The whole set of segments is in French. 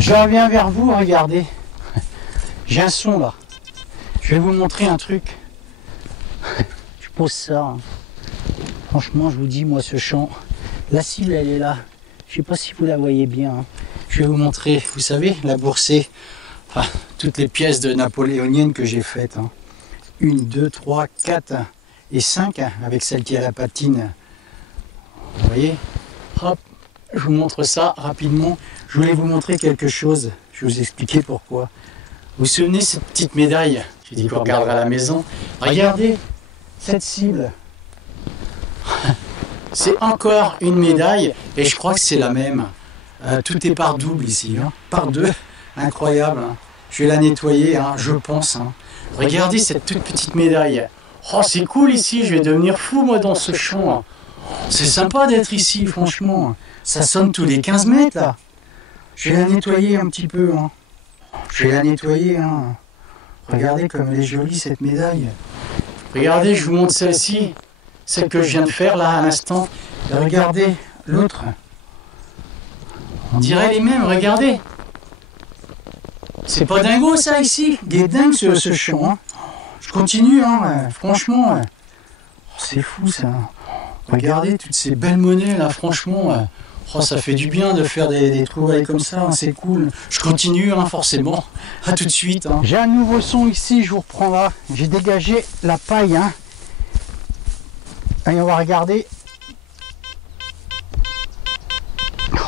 Je reviens vers vous, regardez. J'ai un son là. Je vais vous montrer un truc. Je pose ça. Hein. Franchement, je vous dis, moi, ce champ, la cible, elle est là. Je sais pas si vous la voyez bien. Hein. Je vais vous montrer, vous savez, la boursée. Enfin, toutes les pièces de napoléoniennes que j'ai faites. Hein. 1, 2, 3, 4 et 5, hein, avec celle qui a la patine. Vous voyez? Hop, je vous montre ça rapidement. Je voulais vous montrer quelque chose. Je vais vous expliquer pourquoi. Vous vous souvenez cette petite médaille? J'ai dit qu'on regardera à la maison. Regardez cette cible. C'est encore une médaille et je crois que c'est la même. Tout est par double ici, hein, par deux. Incroyable. Hein. Je vais la nettoyer, hein, je pense. Hein. Regardez cette toute petite médaille. Oh, c'est cool ici, je vais devenir fou moi dans ce champ. Hein. C'est sympa d'être ici, franchement. Ça sonne tous les 15 mètres là. Je vais la nettoyer un petit peu. Hein. Je vais la nettoyer. Hein. Regardez comme elle est jolie cette médaille. Regardez, je vous montre celle-ci. Celle que je viens de faire là à l'instant. Regardez l'autre. On dirait les mêmes, regardez. C'est pas dingo ça ici. Il est dingue ce champ. Hein. Je continue, hein, franchement. C'est fou ça. Regardez toutes ces belles monnaies là, franchement. Oh, ça fait du bien de faire des trouvailles comme ça, hein, c'est cool. Je continue, hein, forcément. À tout de suite. Hein. J'ai un nouveau son ici, je vous reprends là. J'ai dégagé la paille. Hein. Allez, on va regarder.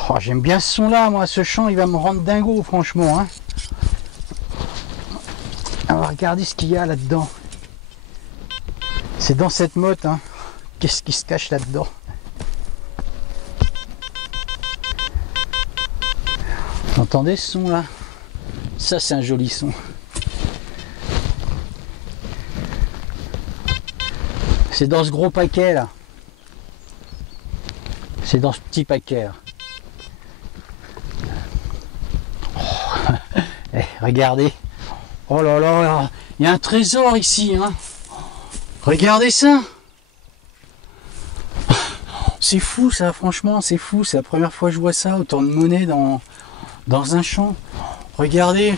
Oh, j'aime bien ce son là, moi. Ce chant, il va me rendre dingo, franchement. Hein. On va regarder ce qu'il y a là-dedans. C'est dans cette motte. Hein. Qu'est-ce qui se cache là-dedans? Vous entendez ce son là? Ça c'est un joli son. C'est dans ce gros paquet là. C'est dans ce petit paquet là. Oh. Eh, regardez. Oh là là là. Il y a un trésor ici. Hein. Regardez ça. C'est fou ça, franchement, c'est fou. C'est la première fois que je vois ça. Autant de monnaie dans un champ. Regardez.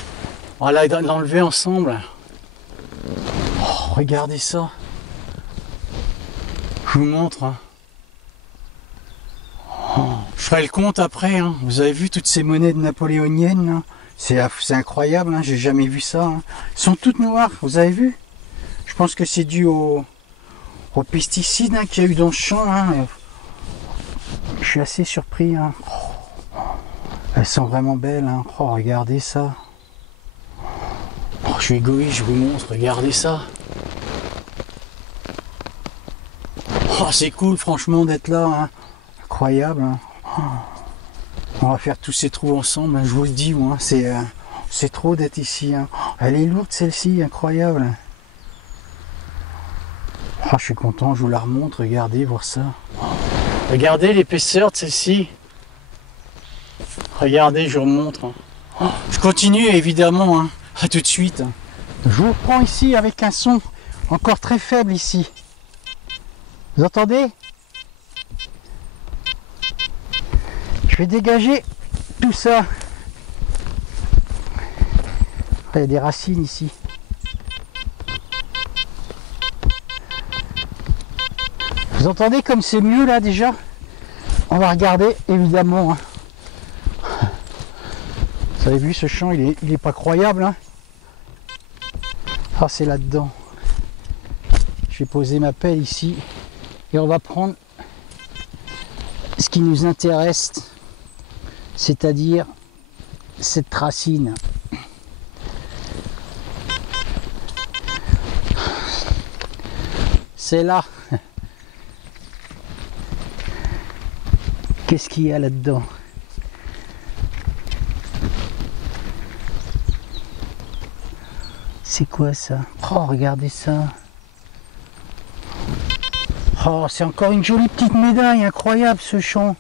On va l'enlever ensemble. Oh, regardez ça. Je vous montre. Hein. Oh, je ferai le compte après. Hein. Vous avez vu toutes ces monnaies de napoléoniennes là. C'est incroyable. Hein. J'ai jamais vu ça. Hein. Elles sont toutes noires. Vous avez vu? Je pense que c'est dû aux pesticides hein, qu'il y a eu dans le champ. Hein. Je suis assez surpris. Hein. Oh, elles sont vraiment belles. Hein. Oh, regardez ça. Oh, je suis égoïste, je vous montre. Regardez ça. Oh, c'est cool, franchement, d'être là. Hein. Incroyable. Hein. Oh. On va faire tous ces trous ensemble. Hein. Je vous le dis, moi. C'est trop d'être ici. Hein. Elle est lourde, celle-ci. Incroyable. Oh, je suis content. Je vous la remonte. Regardez, voir ça. Regardez l'épaisseur de celle-ci. Regardez, je vous remontre. Oh, je continue évidemment. Hein. À tout de suite. Je vous reprends ici avec un son encore très faible ici. Vous entendez? Je vais dégager tout ça. Il y a des racines ici. Vous entendez comme c'est mieux là déjà? On va regarder évidemment. Hein. Vous avez vu ce champ, il est pas croyable. Hein. Ah, c'est là-dedans. Je vais poser ma pelle ici et on va prendre ce qui nous intéresse, c'est-à-dire cette racine. C'est là. Qu'est-ce qu'il y a là-dedans? C'est quoi ça? Oh, regardez ça. Oh, c'est encore une jolie petite médaille. Incroyable ce champ.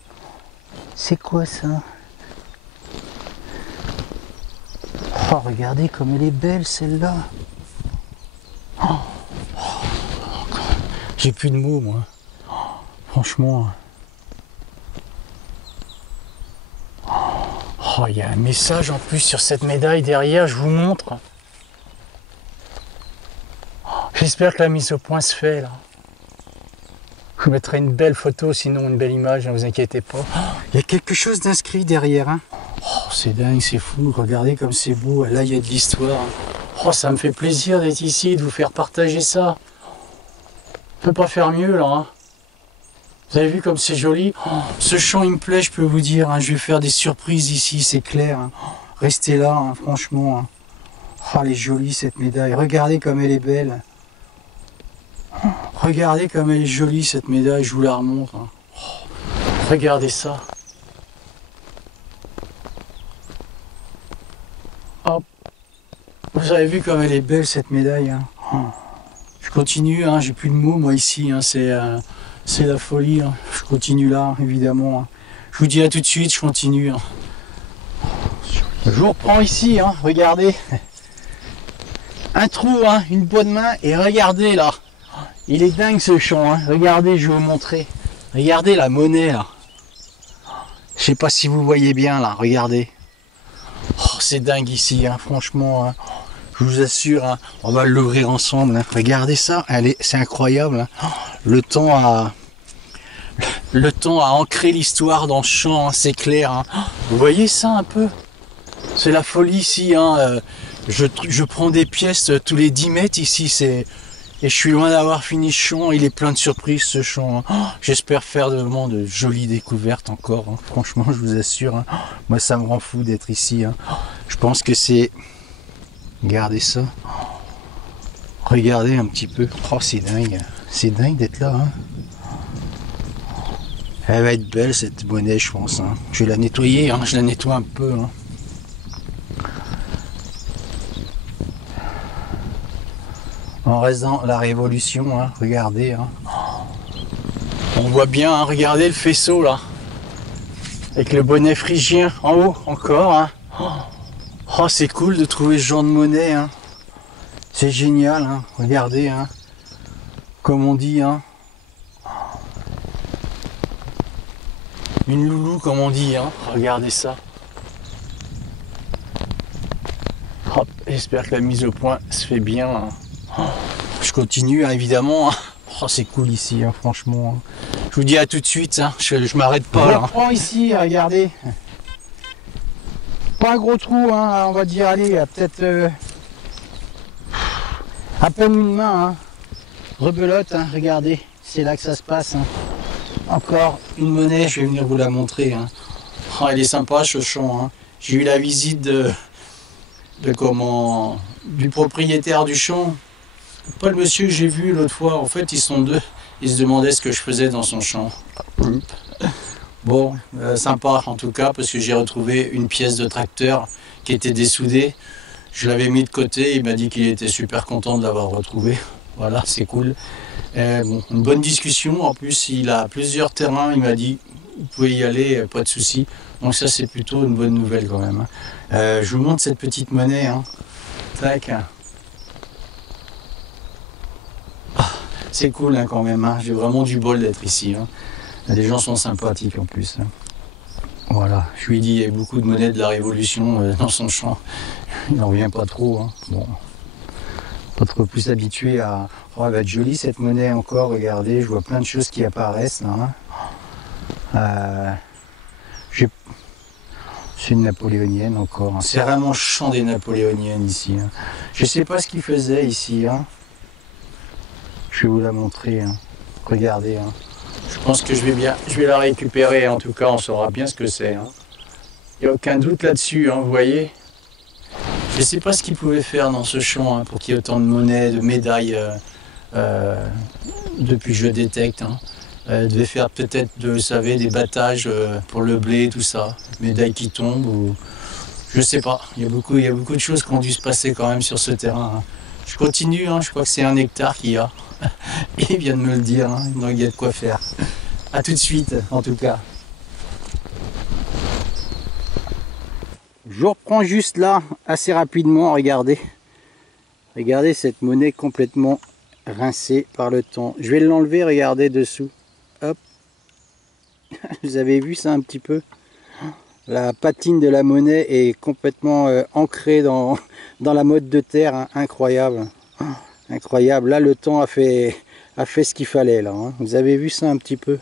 C'est quoi ça? Oh, regardez comme elle est belle celle-là. Oh. J'ai plus de mots, moi. Franchement. Oh, Oh, il y a un message en plus sur cette médaille derrière, je vous montre. Oh, j'espère que la mise au point se fait là. Je vous mettrai une belle photo, sinon une belle image, ne vous inquiétez pas. Oh, il y a quelque chose d'inscrit derrière. Hein. Oh, c'est dingue, c'est fou, regardez comme c'est beau. Là, il y a de l'histoire. Oh, ça me fait plaisir d'être ici, de vous faire partager ça. On peut pas faire mieux là. Hein. Vous avez vu comme c'est joli. Oh, ce champ il me plaît, je peux vous dire. Hein. Je vais faire des surprises ici, c'est clair. Hein. Restez là, hein, franchement. Hein. Oh, elle est jolie cette médaille. Regardez comme elle est belle. Oh, regardez comme elle est jolie cette médaille, je vous la remontre. Hein. Oh, regardez ça. Hop. Vous avez vu comme elle est belle cette médaille. Hein. Oh. Je continue, hein, j'ai plus de mots moi ici. Hein, c'est la folie, hein. Je continue là, évidemment. Hein. Je vous dis à tout de suite, je continue. Hein. Je vous reprends ici, hein. Regardez. Un trou, hein, une bonne main, et regardez là. Il est dingue ce champ, hein. Regardez, je vais vous montrer. Regardez la monnaie là. Je sais pas si vous voyez bien là, regardez. Oh, c'est dingue ici, hein, franchement. Hein. Je vous assure, hein, on va l'ouvrir ensemble. Hein. Regardez ça, c'est incroyable. Hein. Le temps a ancré l'histoire dans ce champ, hein, c'est clair. Hein. Vous voyez ça un peu? C'est la folie ici. Hein. Je prends des pièces tous les 10 mètres ici. Et je suis loin d'avoir fini ce champ. Il est plein de surprises ce champ. Hein. J'espère faire vraiment de jolies découvertes encore. Hein. Franchement, je vous assure. Hein. Moi, ça me rend fou d'être ici. Hein. Je pense que c'est... Regardez ça. Regardez un petit peu. Oh, c'est dingue. C'est dingue d'être là. Hein. Elle va être belle cette monnaie, je pense. Hein. Je vais la nettoyer. Hein. Je la nettoie un peu. Hein. On reste dans la Révolution. Hein. Regardez. Hein. On voit bien. Hein. Regardez le faisceau là. Avec le bonnet phrygien en haut encore. Hein. Oh, c'est cool de trouver ce genre de monnaie. Hein. C'est génial. Hein. Regardez. Hein. Comme on dit. Hein. Une loulou, comme on dit. Hein. Regardez ça. Hop, j'espère que la mise au point se fait bien. Hein. Oh, je continue, hein, évidemment. Hein. Oh, c'est cool ici, hein, franchement. Je vous dis à tout de suite. Hein. Je m'arrête pas là. Je prends ici, regardez. Pas un gros trou, hein, on va dire, allez, peut-être à peine une main. Hein. Rebelote, hein, regardez, c'est là que ça se passe. Hein. Encore une monnaie, je vais venir vous la montrer. Hein. Oh, il est sympa ce champ. Hein. J'ai eu la visite du propriétaire du champ. Pas le monsieur que j'ai vu l'autre fois. En fait, ils sont deux. Ils se demandaient ce que je faisais dans son champ. Bon, sympa en tout cas, parce que j'ai retrouvé une pièce de tracteur qui était dessoudée. Je l'avais mis de côté. Il m'a dit qu'il était super content de l'avoir retrouvé. Voilà, c'est cool. Bon, une bonne discussion. En plus, il a plusieurs terrains. Il m'a dit, vous pouvez y aller, pas de souci. Donc ça, c'est plutôt une bonne nouvelle quand même. Je vous montre cette petite monnaie. Hein. Tac. Ah, c'est cool hein, quand même. Hein. J'ai vraiment du bol d'être ici. Hein. Les gens sont sympathiques en plus. Hein. Voilà, je lui ai dit, il y a beaucoup de monnaies de la Révolution dans son champ. Il n'en revient pas trop. Hein. Bon. Pas trop plus habitué à... Oh, elle va être jolie cette monnaie encore, regardez, je vois plein de choses qui apparaissent là. Hein. C'est une napoléonienne encore. Hein. C'est vraiment le champ des napoléoniennes ici. Hein. Je sais pas ce qu'ils faisaient ici. Hein. Je vais vous la montrer. Hein. Regardez. Hein. Je pense que je vais la récupérer. En tout cas, on saura bien ce que c'est. Hein. Il n'y a aucun doute là-dessus, hein, vous voyez. Je ne sais pas ce qu'ils pouvaient faire dans ce champ hein, pour qu'il y ait autant de monnaies, de médailles depuis que je détecte. Hein. Devait faire peut-être, vous savez, des battages pour le blé, tout ça. Médailles qui tombent ou... Je sais pas. Il y a beaucoup de choses qui ont dû se passer quand même sur ce terrain. Hein. Je continue, hein, je crois que c'est 1 hectare qu'il y a. Il vient de me le dire, hein, donc il y a de quoi faire. A tout de suite, en tout cas. Je reprends juste là, assez rapidement, regardez. Regardez cette monnaie complètement rincée par le temps. Je vais l'enlever, regardez dessous. Hop. Vous avez vu ça un petit peu? La patine de la monnaie est complètement ancrée dans la mode de terre, hein. Incroyable. Oh, incroyable. Là, le temps a fait ce qu'il fallait, là, hein. Vous avez vu ça un petit peu?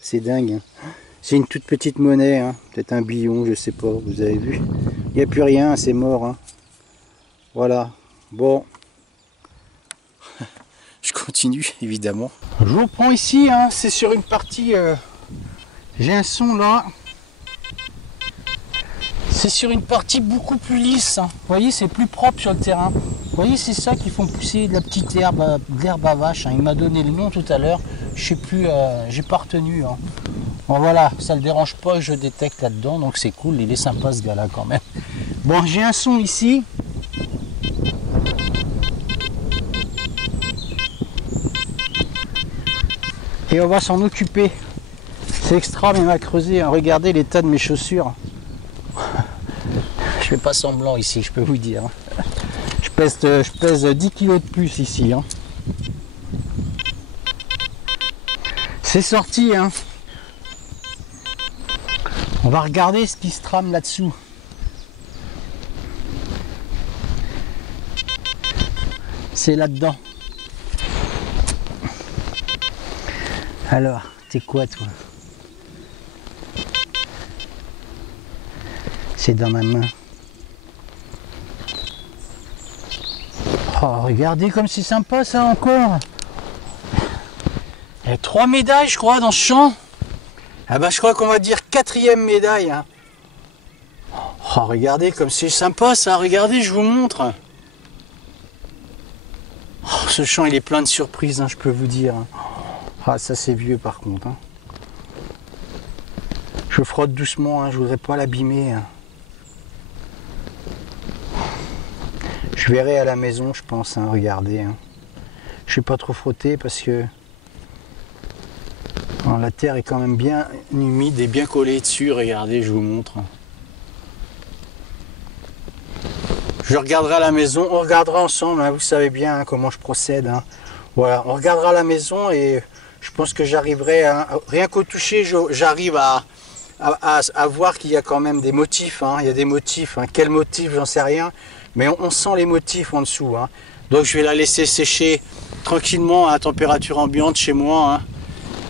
C'est dingue, hein. C'est une toute petite monnaie, hein. Peut-être un billon, je sais pas. Vous avez vu? Il n'y a plus rien, c'est mort, hein. Voilà. Bon. Je continue, évidemment. Je vous reprends ici, hein. C'est sur une partie... J'ai un son là. C'est sur une partie beaucoup plus lisse, hein. Vous voyez, c'est plus propre sur le terrain. Vous voyez, c'est ça qui font pousser de la petite herbe, de l'herbe à vache, hein. Il m'a donné le nom tout à l'heure. Je sais plus, j'ai pas retenu, hein. Bon voilà, ça le dérange pas, je détecte là-dedans, donc c'est cool. Il est sympa ce gars-là quand même. Bon, j'ai un son ici. Et on va s'en occuper. C'est extra même à creuser, hein. Regardez l'état de mes chaussures. Je fais pas semblant ici, je peux vous dire. Je pèse 10 kg de plus ici, hein. C'est sorti, hein. On va regarder ce qui se trame là-dessous. C'est là-dedans. Alors, t'es quoi toi? C'est dans ma main. Oh, regardez comme c'est sympa ça encore. Il y a 3 médailles je crois dans ce champ. Ah bah je crois qu'on va dire 4e médaille, hein. Oh, regardez comme c'est sympa ça, regardez, je vous montre. Oh, ce champ il est plein de surprises, hein, je peux vous dire. Ah ça c'est vieux par contre, hein. Je frotte doucement, hein, je voudrais pas l'abîmer, hein. Je verrai à la maison je pense, hein, regardez, hein. Je ne vais pas trop frotter parce que bon, la terre est quand même bien humide et bien collée dessus, regardez, je vous montre. Je regarderai à la maison, on regardera ensemble, hein, vous savez bien, hein, comment je procède, hein. Voilà, on regardera à la maison et je pense que j'arriverai, hein, rien qu'au toucher, j'arrive à voir qu'il y a quand même des motifs, hein. Il y a des motifs, hein. Quels motifs, j'en sais rien, mais on sent les motifs en dessous, hein. Donc je vais la laisser sécher tranquillement à température ambiante chez moi, hein.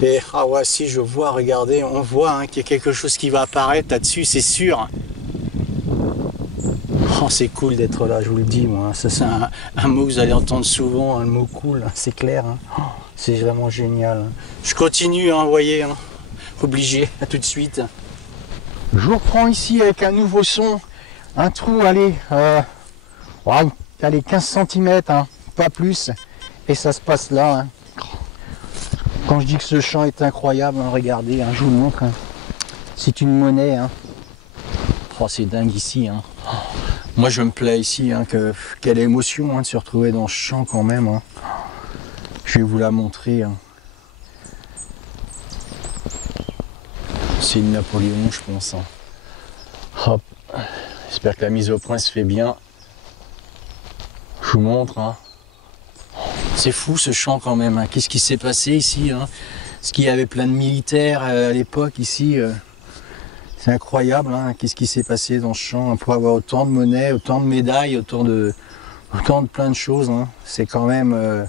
Et ah ouais, si je vois, regardez, on voit, hein, qu'il y a quelque chose qui va apparaître là-dessus, c'est sûr. Oh, c'est cool d'être là, je vous le dis, moi. Ça, c'est un mot que vous allez entendre souvent, hein, le mot cool, hein, c'est clair, hein. Oh, c'est vraiment génial, hein. Je continue, hein, vous voyez, hein. Obligé, à tout de suite. Je vous reprends ici avec un nouveau son. Un trou, allez, allez 15 cm, hein, pas plus. Et ça se passe là, hein. Quand je dis que ce champ est incroyable, hein, regardez, hein, je vous le montre, hein. C'est une monnaie, hein. Oh, c'est dingue ici, hein. Oh, moi je me plais ici, hein, quelle émotion, hein, de se retrouver dans ce champ quand même, hein. Je vais vous la montrer, hein. C'est une Napoléon je pense, hein. Hop. J'espère que la mise au point se fait bien. Je vous montre, hein. C'est fou ce champ quand même, hein. Qu'est-ce qui s'est passé ici, hein? Est-ce qu'il y avait plein de militaires à l'époque ici? C'est incroyable, hein. Qu'est-ce qui s'est passé dans ce champ pour avoir autant de monnaie, autant de médailles, autant de plein de choses, hein. C'est quand même...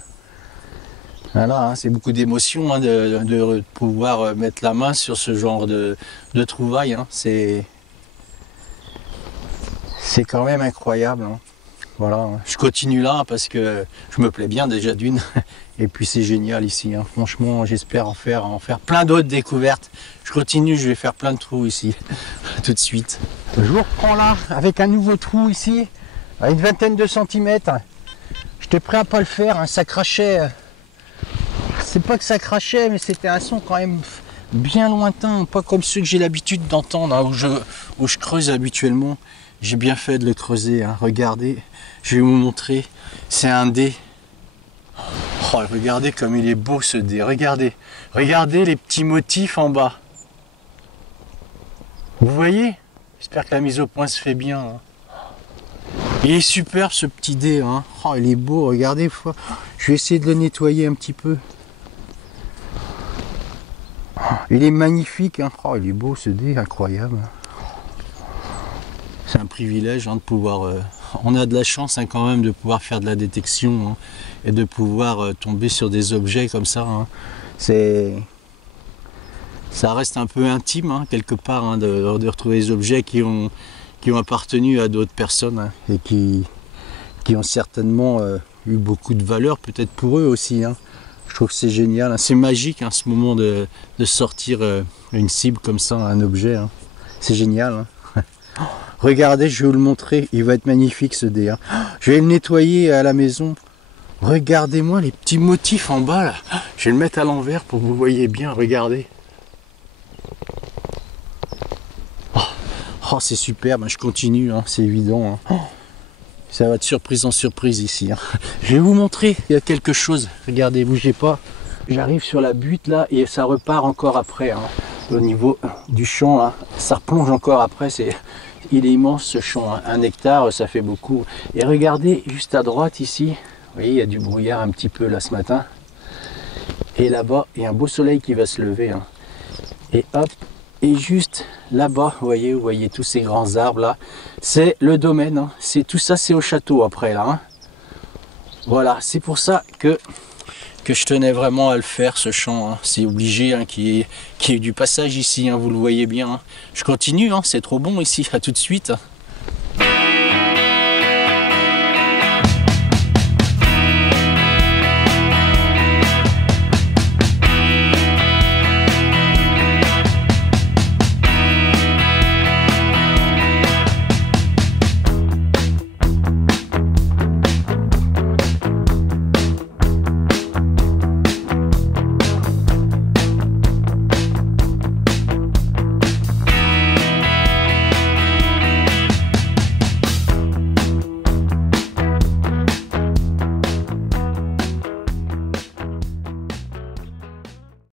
voilà, hein, c'est beaucoup d'émotions, hein, de pouvoir mettre la main sur ce genre de trouvailles, hein. C'est quand même incroyable, hein. Voilà, je continue là parce que je me plais bien déjà d'une, et puis c'est génial ici, hein. Franchement j'espère en faire plein d'autres découvertes. Je continue, je vais faire plein de trous ici, tout de suite. Je vous reprends là avec un nouveau trou ici, à une vingtaine de centimètres. J'étais prêt à pas le faire, hein. Ça crachait, c'est pas que ça crachait, mais c'était un son quand même bien lointain, pas comme ceux que j'ai l'habitude d'entendre, hein, où je creuse habituellement. J'ai bien fait de le creuser, hein. Regardez, je vais vous montrer, c'est un dé. Oh, regardez comme il est beau ce dé, regardez les petits motifs en bas. Vous voyez? J'espère que la mise au point se fait bien, hein. Il est superbe ce petit dé, hein. Oh, il est beau, regardez, je vais essayer de le nettoyer un petit peu. Il est magnifique, hein. Oh, il est beau ce dé, incroyable. C'est un privilège de pouvoir... on a de la chance quand même de pouvoir faire de la détection et de pouvoir tomber sur des objets comme ça. Ça reste un peu intime quelque part de retrouver des objets qui ont appartenu à d'autres personnes et qui ont certainement eu beaucoup de valeur peut-être pour eux aussi. Je trouve que c'est génial, c'est magique ce moment de sortir une cible comme ça, un objet. C'est génial. Regardez, je vais vous le montrer, il va être magnifique ce dé. Je vais le nettoyer à la maison. Regardez-moi les petits motifs en bas là. Je vais le mettre à l'envers pour que vous voyez bien, regardez. Oh, c'est superbe, je continue, c'est évident. Ça va de surprise en surprise ici. Je vais vous montrer, il y a quelque chose. Regardez, bougez pas. J'arrive sur la butte là et ça repart encore après. Au niveau du champ, ça replonge encore après. Il est immense ce champ, 1 hectare, ça fait beaucoup. Et regardez, juste à droite ici, vous voyez, il y a du brouillard un petit peu là ce matin. Et là-bas, il y a un beau soleil qui va se lever. Et hop, et juste là-bas, vous voyez tous ces grands arbres là, c'est le domaine. Tout ça, c'est au château après là. Voilà, c'est pour ça que je tenais vraiment à le faire ce champ. C'est obligé qu'il y ait du passage ici, vous le voyez bien. Je continue, c'est trop bon ici, à tout de suite.